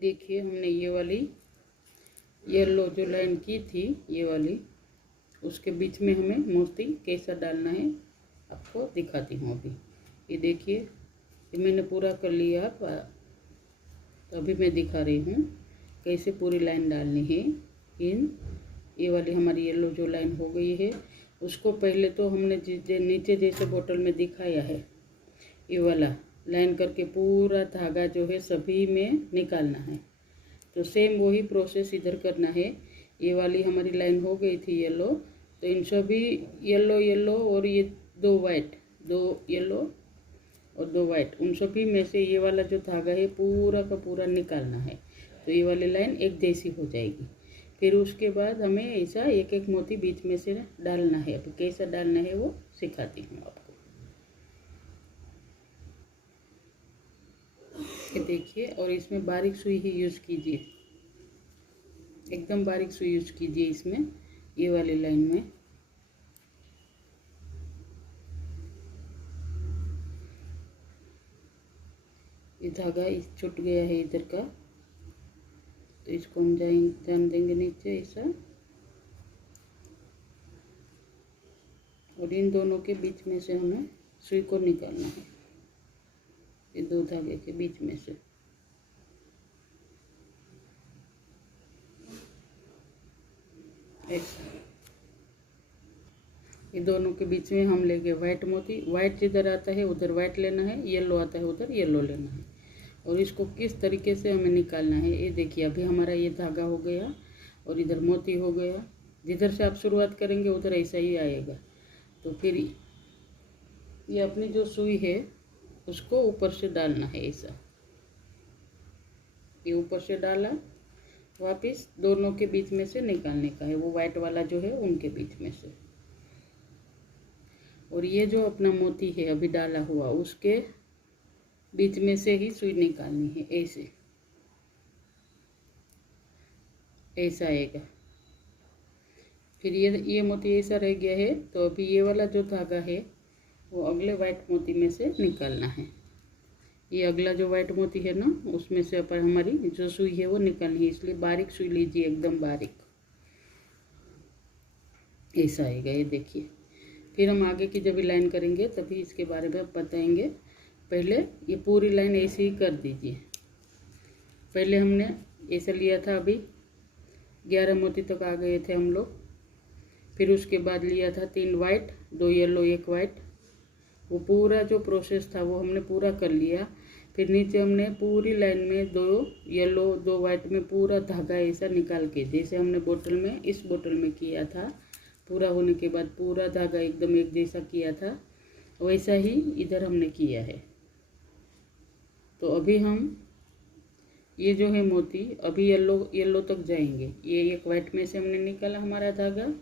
देखिए हमने ये वाली येलो जो लाइन की थी, ये वाली, उसके बीच में हमें मोती कैसा डालना है आपको दिखाती हूँ। अभी ये देखिए, ये मैंने पूरा कर लिया। तो अभी मैं दिखा रही हूँ कैसे पूरी लाइन डालनी है। ये वाली हमारी येलो जो लाइन हो गई है, उसको पहले तो हमने नीचे जैसे बोतल में दिखाया है, ये वाला लाइन करके पूरा धागा जो है सभी में निकालना है। तो सेम वही प्रोसेस इधर करना है। ये वाली हमारी लाइन हो गई थी येलो, तो इन सभी येलो येलो और ये दो वाइट, दो येलो और दो वाइट, उन सभी में से ये वाला जो धागा है पूरा का पूरा निकालना है। तो ये वाली लाइन एक जैसी हो जाएगी। फिर उसके बाद हमें ऐसा एक एक मोती बीच में से डालना है। अब कैसा डालना है वो सिखाती हूँ आपको। ये देखिए, और इसमें बारीक सुई ही यूज़ कीजिए, एकदम बारीक सुई यूज़ कीजिए इसमें, ये वाली लाइन में। ये धागा छूट गया है इधर का, तो इसको हम जान देंगे नीचे ऐसा, और इन दोनों के बीच में से हमें सुई को निकालना है, ये दो धागे के बीच में से। ऐसा ये दोनों के बीच में हम लेंगे वाइट मोती। वाइट जिधर आता है उधर वाइट लेना है, येलो आता है उधर येलो लेना है। और इसको किस तरीके से हमें निकालना है, ये देखिए। अभी हमारा ये धागा हो गया और इधर मोती हो गया। जिधर से आप शुरुआत करेंगे उधर ऐसा ही आएगा। तो फिर ये अपनी जो सुई है उसको ऊपर से डालना है ऐसा। ये ऊपर से डाला, वापस दोनों के बीच में से निकालने का है, वो वाइट वाला जो है उनके बीच में से। और ये जो अपना मोती है अभी डाला हुआ, उसके बीच में से ही सुई निकालनी है, ऐसे ऐसा आएगा। फिर ये मोती ऐसा रह गया है, तो अभी ये वाला जो धागा है वो अगले वाइट मोती में से निकालना है। ये अगला जो वाइट मोती है ना, उसमें से अपन हमारी जो सुई है वो निकालनी है, इसलिए बारीक सुई लीजिए, एकदम बारीक, ऐसा आएगा। ये देखिए, फिर हम आगे की जब लाइन करेंगे तभी इसके बारे में बताएंगे। पहले ये पूरी लाइन ऐसे ही कर दीजिए। पहले हमने ऐसा लिया था, अभी 11 मोती तक आ गए थे हम लोग। फिर उसके बाद लिया था 3 वाइट, 2 येलो, 1 वाइट। वो पूरा जो प्रोसेस था वो हमने पूरा कर लिया। फिर नीचे हमने पूरी लाइन में 2 येलो 2 वाइट में पूरा धागा ऐसा निकाल के, जैसे हमने बोतल में, इस बोतल में किया था, पूरा होने के बाद पूरा धागा एकदम एक जैसा किया था, वैसा ही इधर हमने किया है। तो अभी हम ये जो है मोती अभी येलो तक जाएंगे। ये एक वाइट में से हमने निकाला हमारा धागा,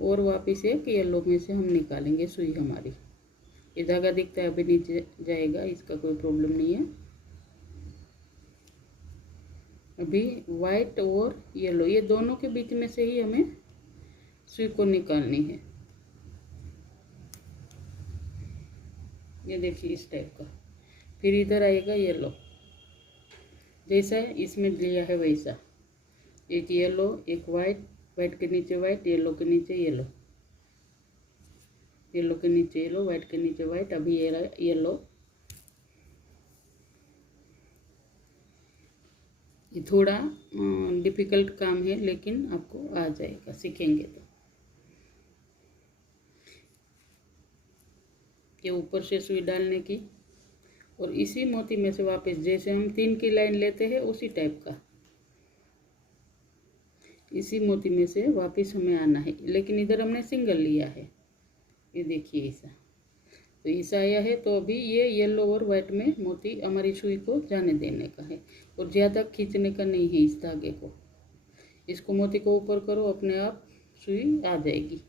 और वापस एक येलो में से हम निकालेंगे सुई हमारी। ये धागा दिखता है अभी नीचे जाएगा, इसका कोई प्रॉब्लम नहीं है। अभी वाइट और येलो ये दोनों के बीच में से ही हमें सुई को निकालनी है। ये देखिए इस टाइप का। फिर इधर आएगा येलो, जैसा इसमें लिया है वैसा, एक येलो, एक वाइट, वाइट के नीचे वाइट, येलो के नीचे येलो, येलो के नीचे येलो, वाइट के नीचे वाइट। अभी ये रहा येलो। ये थोड़ा डिफ़िकल्ट काम है, लेकिन आपको आ जाएगा सीखेंगे तो। ये ऊपर से सुई डालने की, और इसी मोती में से वापस जैसे हम 3 की लाइन लेते हैं उसी टाइप का, इसी मोती में से वापस हमें आना है। लेकिन इधर हमने सिंगल लिया है, ये देखिए ऐसा। तो ऐसा आया है। तो अभी ये येलो और वाइट में मोती हमारी सुई को जाने देने का है, और ज़्यादा खींचने का नहीं है इस धागे को। इसको मोती को ऊपर करो, अपने आप सुई आ जाएगी।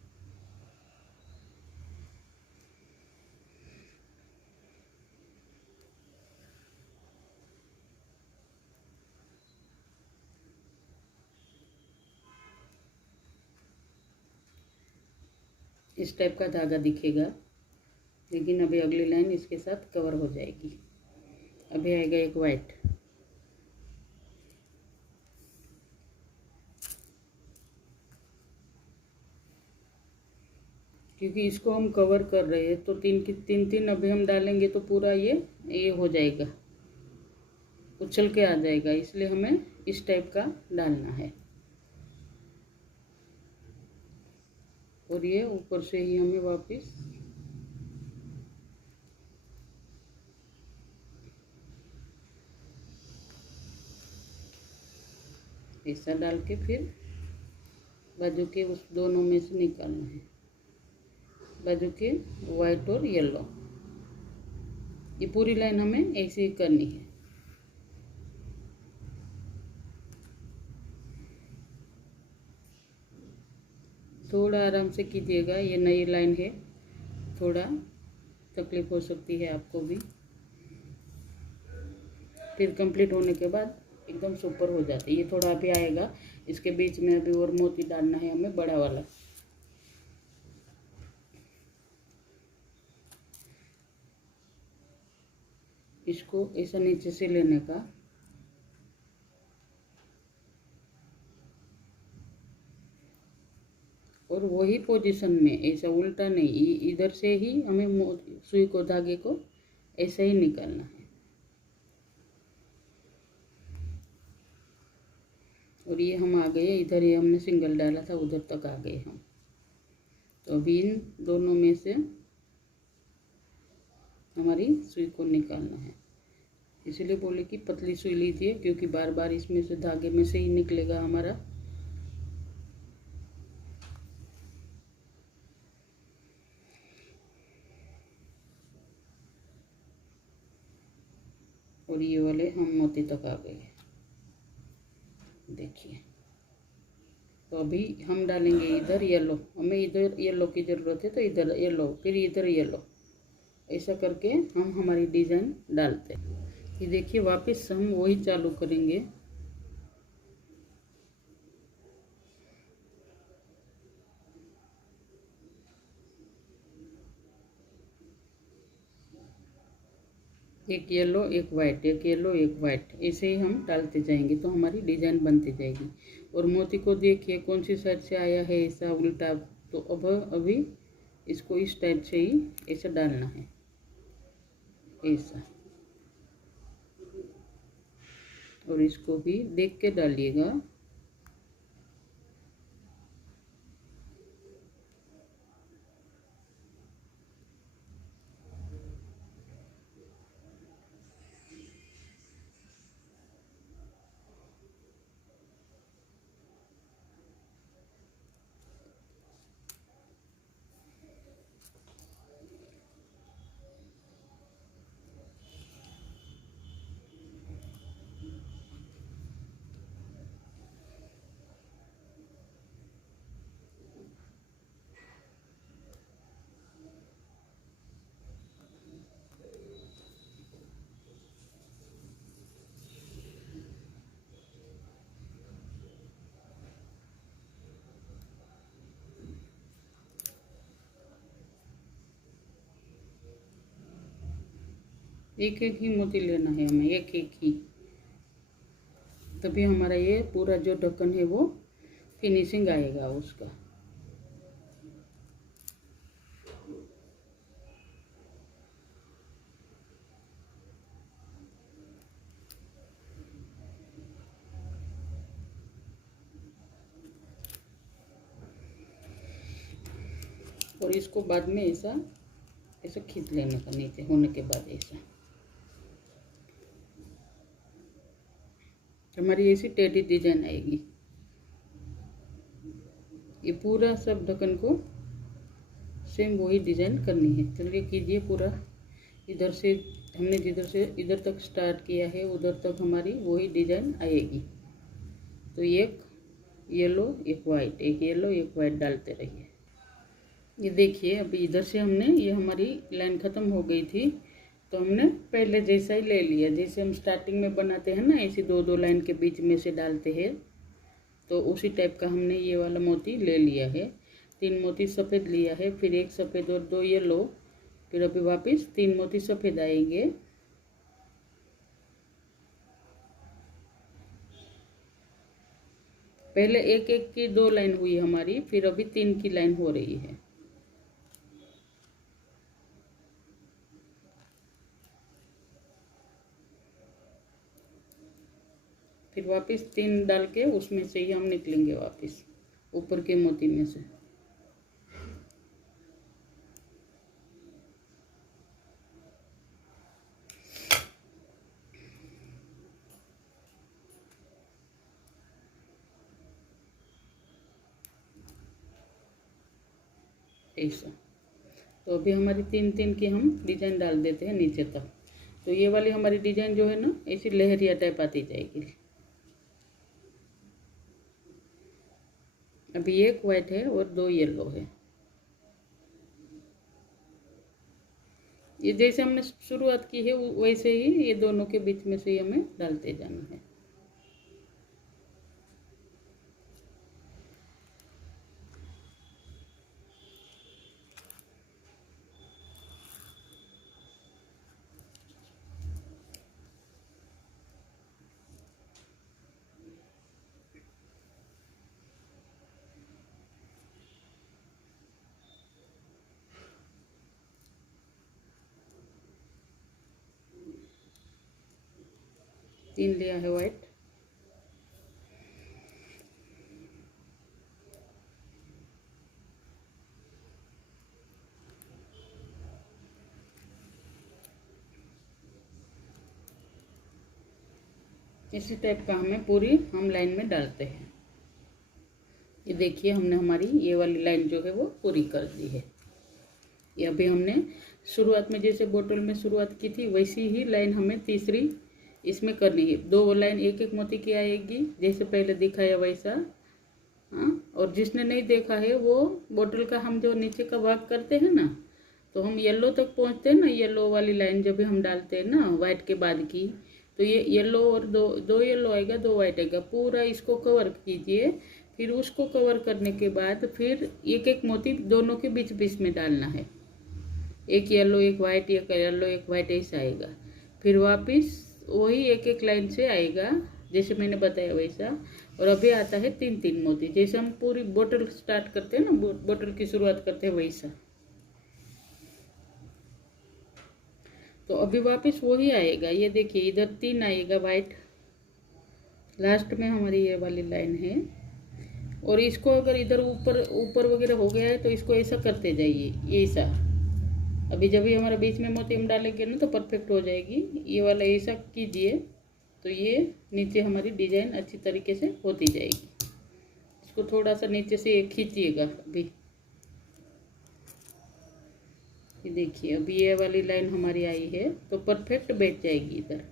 इस टाइप का धागा दिखेगा, लेकिन अभी अगली लाइन इसके साथ कवर हो जाएगी। अभी आएगा एक वाइट, क्योंकि इसको हम कवर कर रहे हैं तो तीन तीन अभी हम डालेंगे तो पूरा ये हो जाएगा, उछल के आ जाएगा, इसलिए हमें इस टाइप का डालना है। और ये ऊपर से ही हमें वापस ऐसा डाल के फिर बाजू के उस दोनों में से निकालना है, बाजू के वाइट और येलो। ये पूरी लाइन हमें ऐसे ही करनी है। थोड़ा आराम से कीजिएगा, ये नई लाइन है, थोड़ा तकलीफ हो सकती है आपको भी। फिर कंप्लीट होने के बाद एकदम सुपर हो जाती है। ये थोड़ा अभी आएगा, इसके बीच में अभी और मोती डालना है हमें, बड़ा वाला। इसको ऐसा नीचे से लेने का, और वही पोजीशन में, ऐसा उल्टा नहीं, इधर से ही हमें सुई को, धागे को ऐसा ही निकालना है। और ये हम आ गए इधर, ये हमने सिंगल डाला था, उधर तक आ गए हम। तो अभी इन दोनों में से हमारी सुई को निकालना है। इसीलिए बोले कि पतली सुई लीजिए, क्योंकि बार बार इसमें से धागे में से ही निकलेगा हमारा। और ये वाले हम मोती तक आ गए, देखिए। तो अभी हम डालेंगे इधर येलो, हमें इधर येलो की ज़रूरत है तो इधर येलो, फिर इधर येलो, ऐसा करके हम हमारी डिज़ाइन डालते हैं। ये देखिए वापस हम वही चालू करेंगे। एक येलो एक वाइट, एक येलो एक वाइट, ऐसे ही हम डालते जाएंगे तो हमारी डिज़ाइन बनती जाएगी। और मोती को देखिए कौन सी साइड से आया है, ऐसा उल्टा। तो अब अभी इसको इस टाइप से ही ऐसा डालना है, ऐसा। और इसको भी देख के डालिएगा। एक एक ही मोती लेना है हमें, एक एक ही, तभी हमारा ये पूरा जो ढक्कन है वो फिनिशिंग आएगा उसका। और इसको बाद में ऐसा ऐसा खींच लेने का, नीचे होने के बाद ऐसा हमारी ऐसी टेढ़ी डिजाइन आएगी। ये पूरा सब ढक्कन को सेम वही डिजाइन करनी है। चलिए कीजिए पूरा। इधर से हमने जिधर से इधर तक स्टार्ट किया है उधर तक हमारी वही डिजाइन आएगी। तो एक येलो एक वाइट, एक येलो एक वाइट डालते रहिए। ये देखिए अभी इधर से हमने, ये हमारी लाइन ख़त्म हो गई थी तो हमने पहले जैसा ही ले लिया, जैसे हम स्टार्टिंग में बनाते हैं ना, ऐसी दो दो लाइन के बीच में से डालते हैं, तो उसी टाइप का हमने ये वाला मोती ले लिया है। 3 मोती सफ़ेद लिया है, फिर एक सफ़ेद और 2 येलो, फिर अभी वापस 3 मोती सफ़ेद आएंगे। पहले एक एक की 2 लाइन हुई हमारी, फिर अभी 3 की लाइन हो रही है। फिर वापस 3 डाल के उसमें से ही हम निकलेंगे वापस ऊपर के मोती में से। ऐसा। तो अभी हमारी 3 की हम डिजाइन डाल देते हैं नीचे तक। तो ये वाली हमारी डिजाइन जो है ना ऐसी लहरिया टाइप आती जाएगी। अभी एक वाइट है और 2 येलो है। ये जैसे हमने शुरुआत की है वैसे ही ये दोनों के बीच में से ही हमें डालते जाना है। तीन लिया है वाइट। इसी टाइप का हमें पूरी हम लाइन में डालते हैं। ये देखिए हमने हमारी ये वाली लाइन जो है वो पूरी कर दी है। ये अभी हमने शुरुआत में जैसे बोतल में शुरुआत की थी वैसी ही लाइन हमें तीसरी इसमें करनी है। 2 लाइन एक एक मोती की आएगी जैसे पहले दिखाया वैसा। हाँ, और जिसने नहीं देखा है वो बोतल का हम जो नीचे का भाग करते हैं ना तो हम येलो तक पहुँचते हैं ना, येलो वाली लाइन जब भी हम डालते हैं ना वाइट के बाद की, तो ये येलो और दो येलो आएगा 2 वाइट आएगा, पूरा इसको कवर कीजिए। फिर उसको कवर करने के बाद फिर एक एक मोती दोनों के बीच बीच में डालना है। एक येलो एक वाइट, एक येलो एक वाइट ऐसा आएगा। फिर वापस वही एक एक लाइन से आएगा जैसे मैंने बताया वैसा। और अभी आता है 3 मोती जैसे हम पूरी बोतल स्टार्ट करते हैं ना, बोतल की शुरुआत करते हैं वैसा। तो अभी वापस वही आएगा। ये देखिए इधर 3 आएगा वाइट, लास्ट में हमारी ये वाली लाइन है। और इसको अगर इधर ऊपर ऊपर वगैरह हो गया है तो इसको ऐसा करते जाइए ऐसा। अभी जब भी हमारा बीच में मोती हम डालेंगे ना तो परफेक्ट हो जाएगी। ये वाला ऐसा कीजिए तो ये नीचे हमारी डिजाइन अच्छी तरीके से होती जाएगी। इसको थोड़ा सा नीचे से खींचिएगा। अभी ये देखिए अभी ये वाली लाइन हमारी आई है तो परफेक्ट बैठ जाएगी इधर।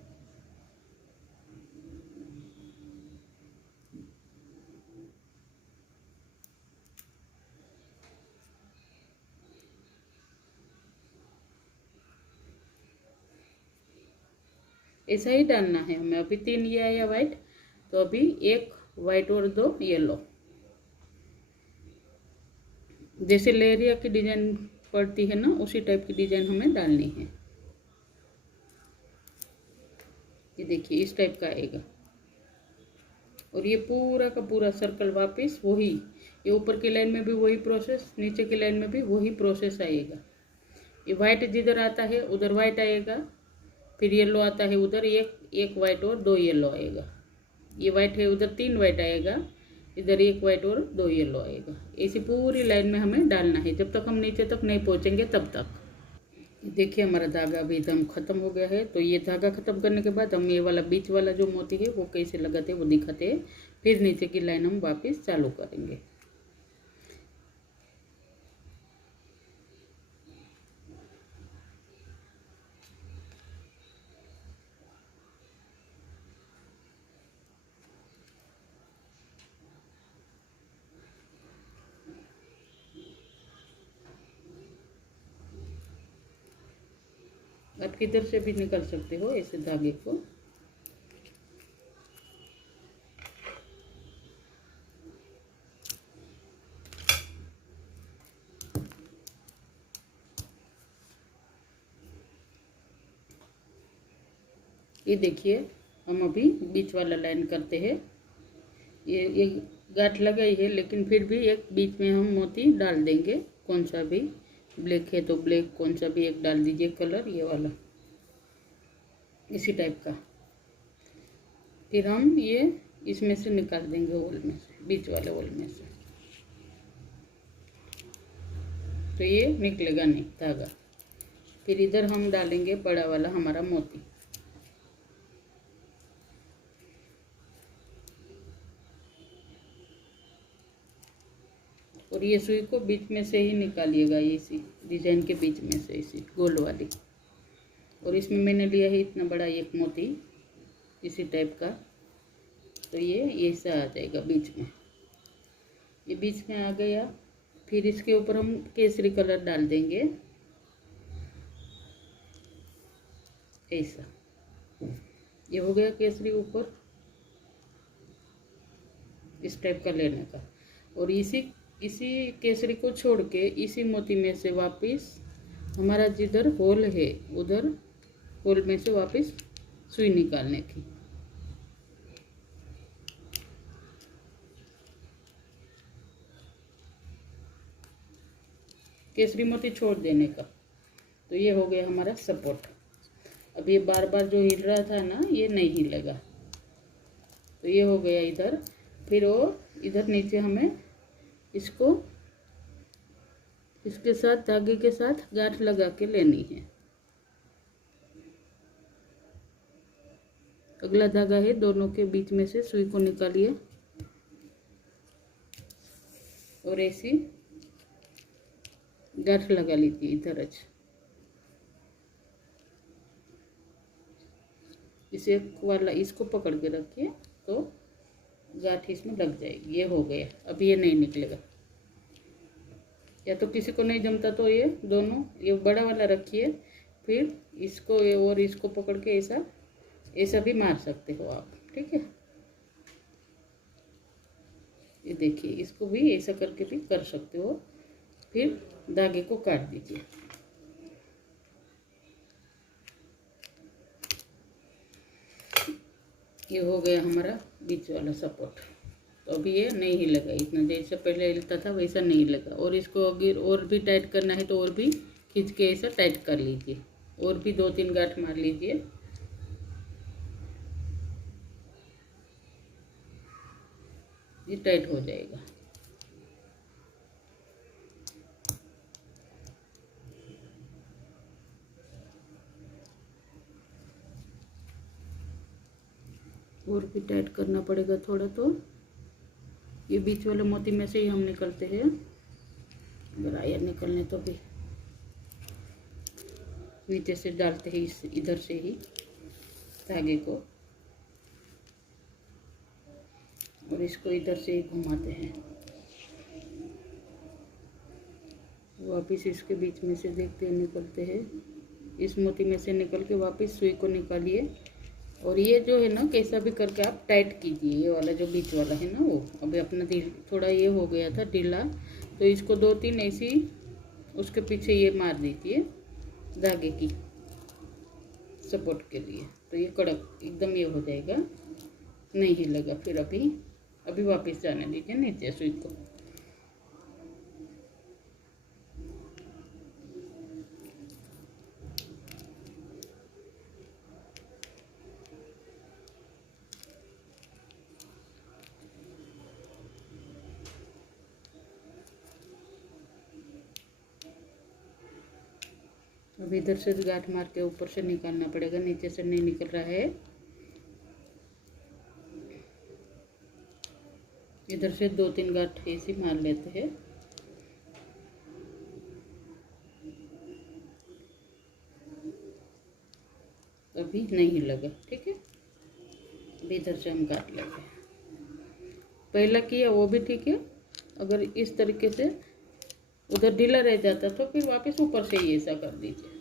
ऐसा ही डालना है हमें। अभी 3 ये आया वाइट तो अभी 1 वाइट और 2 येलो। जैसे लेरिया की डिजाइन पड़ती है ना उसी टाइप की डिजाइन हमें डालनी है। ये देखिए इस टाइप का आएगा। और ये पूरा का पूरा सर्कल वापस वही, ये ऊपर की लाइन में भी वही प्रोसेस, नीचे की लाइन में भी वही प्रोसेस आएगा। ये वाइट जिधर आता है उधर वाइट आएगा, फिर येलो आता है उधर एक वाइट और 2 येलो आएगा। ये वाइट है उधर 3 वाइट आएगा, इधर 1 वाइट और 2 येलो आएगा। ऐसी पूरी लाइन में हमें डालना है जब तक हम नीचे तक नहीं पहुंचेंगे तब तक। देखिए हमारा धागा अभी एकदम ख़त्म हो गया है। तो ये धागा ख़त्म करने के बाद हम ये वाला बीच वाला जो मोती है वो कैसे लगाते हैं वो दिखाते हैं। फिर नीचे की लाइन हम वापस चालू करेंगे। आप किधर से भी निकाल सकते हो ऐसे धागे को। ये देखिए हम अभी बीच वाला लाइन करते हैं। ये गांठ लगाई है लेकिन फिर भी एक बीच में हम मोती डाल देंगे। कौन सा भी, ब्लैक है तो ब्लैक, कौन सा भी एक डाल दीजिए कलर ये वाला, इसी टाइप का। फिर हम ये इसमें से निकाल देंगे होल में से, बीच वाले होल में से, तो ये निकलेगा नहीं धागा। फिर इधर हम डालेंगे बड़ा वाला हमारा मोती। और ये सुई को बीच में से ही निकालिएगा, इसी डिजाइन के बीच में से, इसी गोल वाली। और इसमें मैंने लिया है इतना बड़ा एक मोती, इसी टाइप का, तो ये ऐसा आ जाएगा बीच में। ये बीच में आ गया। फिर इसके ऊपर हम केसरी कलर डाल देंगे, ऐसा। ये हो गया केसरी ऊपर, इस टाइप का लेने का। और इसी केसरी को छोड़ के इसी मोती में से वापस हमारा जिधर होल है उधर होल में से वापस सुई निकालने की। केसरी मोती छोड़ देने का। तो ये हो गया हमारा सपोर्ट। अब ये बार बार जो हिल रहा था ना, ये नहीं हिलेगा। तो ये हो गया इधर। फिर वो इधर नीचे हमें इसको इसके साथ धागे के साथ गांठ लगा के लेनी है। अगला धागा है, दोनों के बीच में से सुई को निकालिए और ऐसी गांठ लगा लीजिए इधर। इसे वाला इसको पकड़ के रखिए तो गांठ इसमें लग जाएगी। ये हो गया। अब ये नहीं निकलेगा। या तो किसी को नहीं जमता तो ये दोनों, ये बड़ा वाला रखिए, फिर इसको और इसको पकड़ के ऐसा ऐसा भी मार सकते हो आप, ठीक है। ये देखिए, इसको भी ऐसा करके भी कर सकते हो। फिर धागे को काट दीजिए। ये हो गया हमारा बीच वाला सपोर्ट। तो अभी ये नहीं हिलेगा इतना, जैसे पहले हिलता था वैसा नहीं हिलेगा। और इसको अगर और भी टाइट करना है तो और भी खींच के ऐसा टाइट कर लीजिए, और भी 2-3 गांठ मार लीजिए। ये टाइट हो जाएगा। और भी टाइट करना पड़ेगा थोड़ा। तो ये बीच वाले मोती में से ही हम निकलते हैं, अगर आया निकलने तो भी नीचे से डालते हैं इस इधर से ही धागे को, और इसको इधर से ही घुमाते हैं। वापस इसके बीच में से देखते हैं निकलते हैं। इस मोती में से निकल के वापस सुई को निकालिए। और ये जो है ना, कैसा भी करके आप टाइट कीजिए। ये वाला जो बीच वाला है ना, वो अभी अपना थोड़ा ये हो गया था ढीला, तो इसको 2-3 ऐसी उसके पीछे ये मार दीजिए धागे की सपोर्ट के लिए। तो ये कड़क एकदम ये हो जाएगा, नहीं हिलेगा। फिर अभी वापस जाने दीजिए नीचे सुई को। अब इधर से गांठ मार के ऊपर से निकालना पड़ेगा, नीचे से नहीं निकल रहा है। इधर से 2-3 गांठ ऐसे मार लेते हैं। अभी नहीं लगा, ठीक है। अभी इधर से हम काट लेते हैं। पहला किया वो भी ठीक है। अगर इस तरीके से उधर ढीला रह जाता तो फिर वापस ऊपर से ही ऐसा कर दीजिए।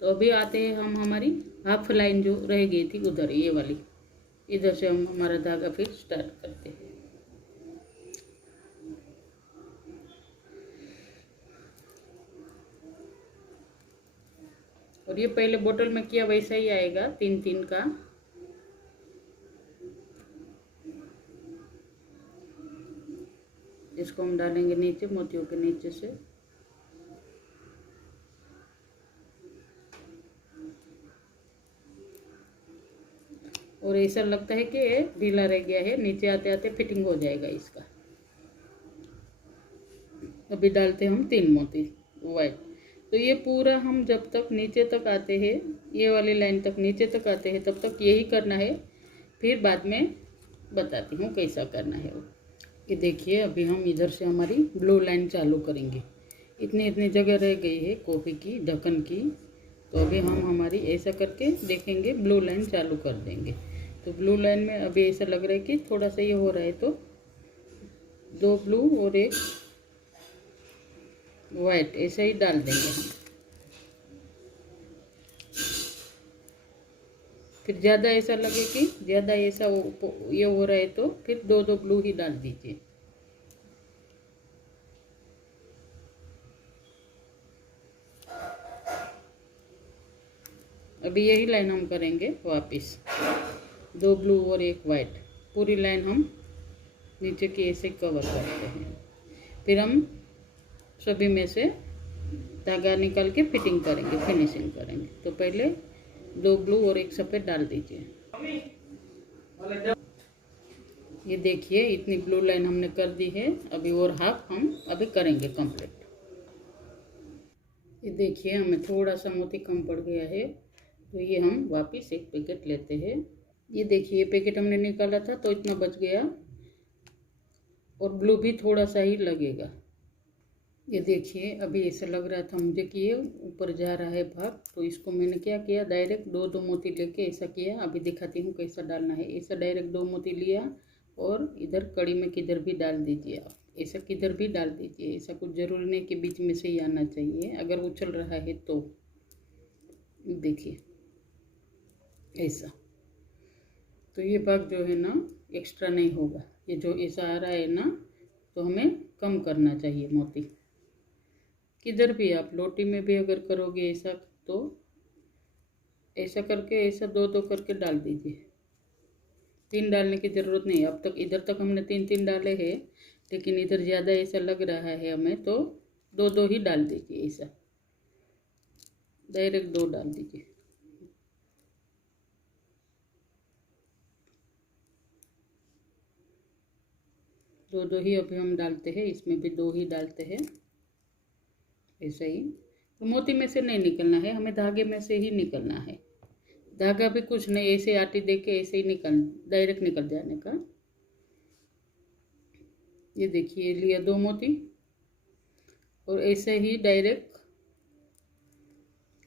तो अभी आते हैं हम हमारी हाफ लाइन जो रह गई थी उधर, ये वाली, इधर से हम हमारा धागा फिर स्टार्ट करते हैं। और ये पहले बोतल में किया वैसा ही आएगा, 3-3 का। इसको हम डालेंगे नीचे, मोतियों के नीचे से। और ऐसा लगता है कि ये ढीला रह गया है, नीचे आते आते फिटिंग हो जाएगा इसका। अभी डालते हैं हम 3 मोती वाइट। तो ये पूरा हम जब तक नीचे तक आते हैं, ये वाली लाइन तक नीचे तक आते हैं, तब तक यही करना है। फिर बाद में बताती हूँ कैसा करना है वो। ये देखिए अभी हम इधर से हमारी ब्लू लाइन चालू करेंगे। इतनी जगह रह गई है कॉपी की ढक्कन की, तो अभी हम हमारी ऐसा करके देखेंगे, ब्लू लाइन चालू कर देंगे। तो ब्लू लाइन में अभी ऐसा लग रहा है कि थोड़ा सा ये हो रहा है, तो 2 ब्लू और 1 वाइट ऐसा ही डाल देंगे हम। फिर ज़्यादा ऐसा लगे कि ज़्यादा ऐसा ये हो रहा है, तो फिर 2 ब्लू ही डाल दीजिए। अभी यही लाइन हम करेंगे वापस, 2 ब्लू और 1 वाइट। पूरी लाइन हम नीचे की ऐसे कवर करते हैं। फिर हम सभी में से धागा निकाल के फिटिंग करेंगे, फिनिशिंग करेंगे। तो पहले 2 ब्लू और 1 सफ़ेद डाल दीजिए। ये देखिए इतनी ब्लू लाइन हमने कर दी है। अभी और हाफ हम अभी करेंगे कंप्लीट। ये देखिए हमें थोड़ा सा मोती कम पड़ गया है, तो ये हम वापस एक पैकेट लेते हैं। ये देखिए ये पैकेट हमने निकाला था तो इतना बच गया, और ब्लू भी थोड़ा सा ही लगेगा। ये देखिए अभी ऐसा लग रहा था मुझे कि ये ऊपर जा रहा है भाग, तो इसको मैंने क्या किया, डायरेक्ट 2 मोती लेके ऐसा किया। अभी दिखाती हूँ कैसा डालना है। ऐसा डायरेक्ट 2 मोती लिया और इधर कड़ी में किधर भी डाल दीजिए आप, ऐसा किधर भी डाल दीजिए। ऐसा कुछ ज़रूरी नहीं कि बीच में से ही आना चाहिए, अगर उछल रहा है तो। देखिए ऐसा, तो ये भाग जो है ना एक्स्ट्रा नहीं होगा। ये जो ऐसा आ रहा है ना, तो हमें कम करना चाहिए मोती। किधर भी आप लोटी में भी अगर करोगे ऐसा, तो ऐसा करके ऐसा 2 करके डाल दीजिए। 3 डालने की ज़रूरत नहीं। अब तक इधर तक हमने 3 डाले हैं, लेकिन इधर ज़्यादा ऐसा लग रहा है हमें, तो 2 ही डाल दीजिए। ऐसा डायरेक्ट 2 डाल दीजिए। दो ही अभी हम डालते हैं, इसमें भी 2 ही डालते हैं। ऐसा ही, तो मोती में से नहीं निकलना है हमें, धागे में से ही निकलना है। धागा भी कुछ नहीं, ऐसे आटी दे के ऐसे ही डायरेक्ट निकल जाने का। ये देखिए लिया 2 मोती, और ऐसे ही डायरेक्ट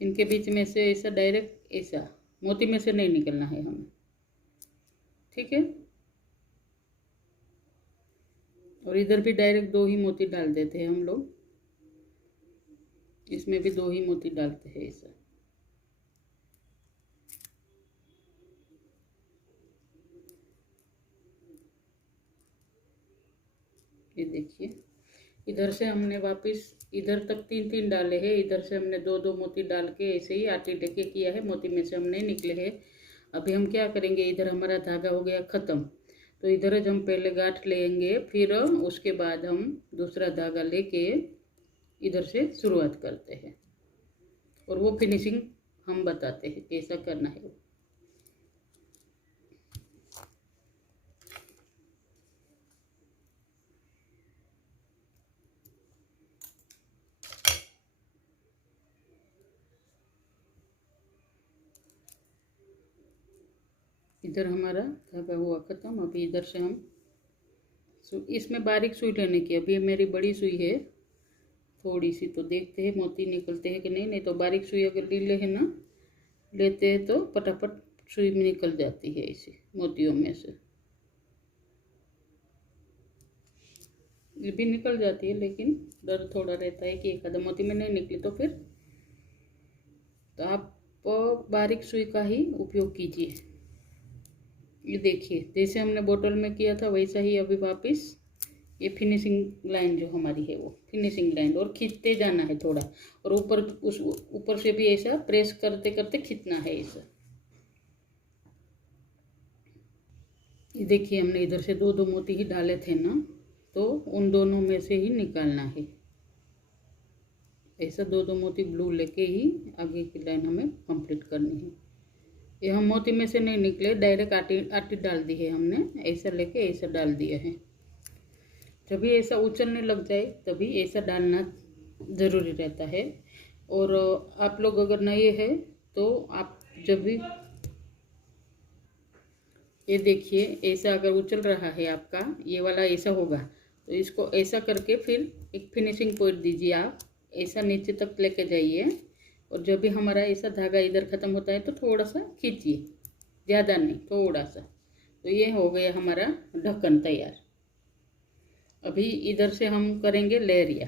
इनके बीच में से ऐसा डायरेक्ट ऐसा, मोती में से नहीं निकलना है हमें, ठीक है। और इधर भी डायरेक्ट 2 ही मोती डाल देते हैं हम लोग, इसमें भी 2 ही मोती डालते हैं ऐसा। ये देखिए इधर से हमने वापस इधर तक 3 डाले हैं, इधर से हमने 2 मोती डाल के ऐसे ही आटे टेके किया है, मोती में से हमने निकले हैं। अभी हम क्या करेंगे, इधर हमारा धागा हो गया ख़त्म, तो इधर हम पहले गांठ लेंगे, फिर उसके बाद हम दूसरा धागा लेके इधर से शुरुआत करते हैं, और वो फिनिशिंग हम बताते हैं कैसा करना है। इधर हमारा धागा हुआ ख़त्म। अभी इधर से हम इसमें बारीक सुई लेने की, अभी मेरी बड़ी सुई है थोड़ी सी, तो देखते हैं मोती निकलते हैं कि नहीं। नहीं तो बारीक सुई अगर लीले है ना, लेते हैं तो फटाफट सुई में निकल जाती है ऐसे मोतियों में से। ये भी निकल जाती है, लेकिन डर थोड़ा रहता है कि एक आधा मोती में नहीं निकली तो फिर, तो आप बारीक सुई का ही उपयोग कीजिए। ये देखिए जैसे हमने बोतल में किया था वैसा ही अभी वापस ये फिनिशिंग लाइन जो हमारी है वो फिनिशिंग लाइन, और खींचते जाना है थोड़ा, और ऊपर से भी ऐसा प्रेस करते करते खींचना है ऐसा। ये देखिए हमने इधर से 2 मोती ही डाले थे ना, तो उन दोनों में से ही निकालना है ऐसा। 2 मोती ब्लू लेके ही आगे की लाइन हमें कंप्लीट करनी है। ये हम मोती में से नहीं निकले, डायरेक्ट आटी आटी डाल दी है हमने, ऐसा लेके ऐसा डाल दिया है। जब भी ऐसा उछलने लग जाए तभी ऐसा डालना ज़रूरी रहता है। और आप लोग अगर नए हैं तो आप जब भी ये देखिए, ऐसा अगर उछल रहा है आपका ये वाला ऐसा होगा, तो इसको ऐसा करके फिर एक फिनिशिंग पॉइंट दीजिए आप, ऐसा नीचे तक लेके जाइए। और जब भी हमारा ऐसा धागा इधर ख़त्म होता है तो थोड़ा सा खींचिए, ज़्यादा नहीं, थोड़ा सा। तो ये हो गया हमारा ढक्कन तैयार। अभी इधर से हम करेंगे लेरिया।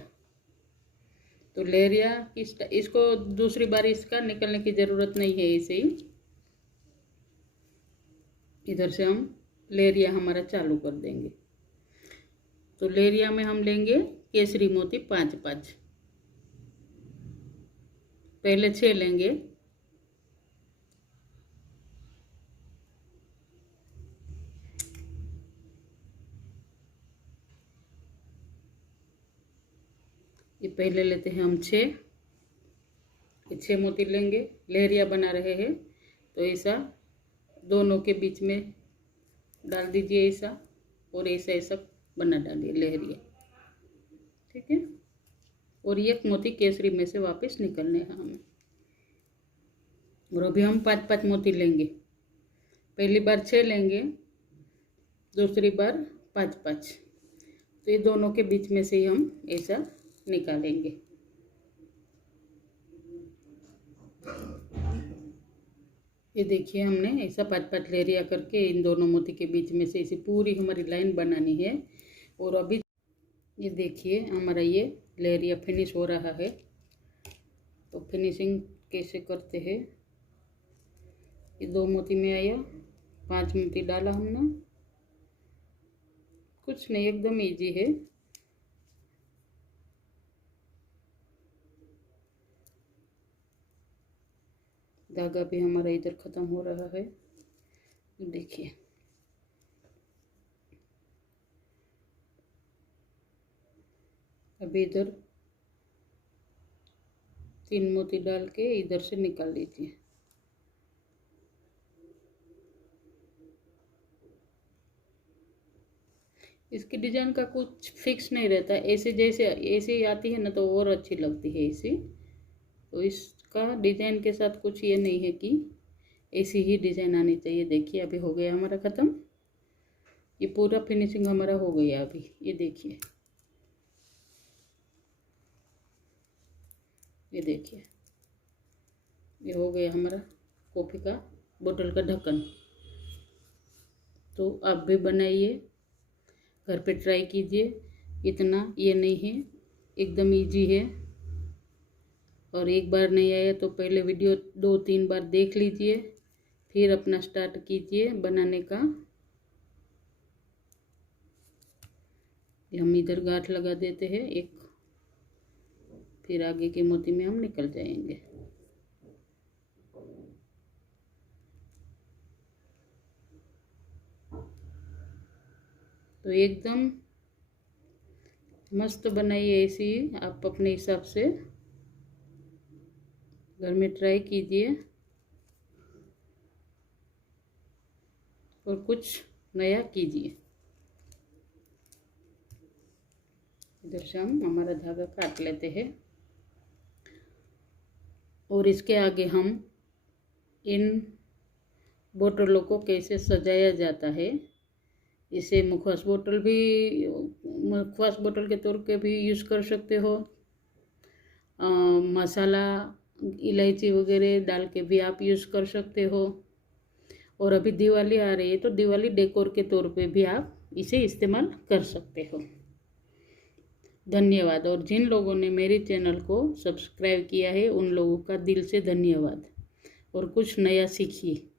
तो लेरिया इसको दूसरी बार इसका निकलने की ज़रूरत नहीं है, ऐसे ही इधर से हम लेरिया हमारा चालू कर देंगे। तो लेरिया में हम लेंगे केसरी मोती 5-5, पहले 6 लेंगे, ये पहले लेते हैं हम 6 मोती लेंगे। लेरिया बना रहे हैं तो ऐसा दोनों के बीच में डाल दीजिए ऐसा, और ऐसा ऐसा बना डालिए लहरिया, ठीक है। और एक मोती केसरी में से वापस निकलने हैं हमें। और अभी हम 5-5 मोती लेंगे, पहली बार 6 लेंगे, दूसरी बार 5-5। तो ये दोनों के बीच में से ही हम ऐसा निकालेंगे। ये देखिए, हमने ऐसा 5-5 लेरिया करके इन दोनों मोती के बीच में से ऐसी पूरी हमारी लाइन बनानी है। और अभी ये देखिए हमारा ये लेरिया फिनिश हो रहा है। तो फिनिशिंग कैसे करते हैं, ये 2 मोती में आया, 5 मोती डाला हमने, कुछ नहीं, एकदम इजी है। धागा भी हमारा इधर ख़त्म हो रहा है, देखिए। अभी इधर 3 मोती डाल के इधर से निकाल लीजिए। इसकी डिजाइन का कुछ फिक्स नहीं रहता, ऐसे जैसे ऐसे ही आती है ना तो और अच्छी लगती है ऐसी। तो इसका डिजाइन के साथ कुछ ये नहीं है कि ऐसी ही डिजाइन आनी चाहिए। देखिए अभी हो गया हमारा ख़त्म, ये पूरा फिनिशिंग हमारा हो गया। अभी ये देखिए, ये देखिए, ये हो गया हमारा कॉफ़ी का बोतल का ढक्कन। तो आप भी बनाइए, घर पे ट्राई कीजिए, इतना ये नहीं है, एकदम इजी है। और एक बार नहीं आया तो पहले वीडियो 2-3 बार देख लीजिए, फिर अपना स्टार्ट कीजिए बनाने का। हम इधर गांठ लगा देते हैं एक, फिर आगे के मोती में हम निकल जाएंगे। तो एकदम मस्त बनाइए, ऐसी आप अपने हिसाब से घर में ट्राई कीजिए और कुछ नया कीजिए। इधर से हम हमारा धागा काट लेते हैं और इसके आगे हम इन बोतलों को कैसे सजाया जाता है, इसे मुखवास बोतल भी, मुखवास बोतल के तौर पे भी यूज़ कर सकते हो। मसाला इलायची वगैरह डाल के भी आप यूज़ कर सकते हो। और अभी दिवाली आ रही है तो दिवाली डेकोर के तौर पे भी आप इसे इस्तेमाल कर सकते हो। धन्यवाद। और जिन लोगों ने मेरे चैनल को सब्सक्राइब किया है उन लोगों का दिल से धन्यवाद। और कुछ नया सीखिए।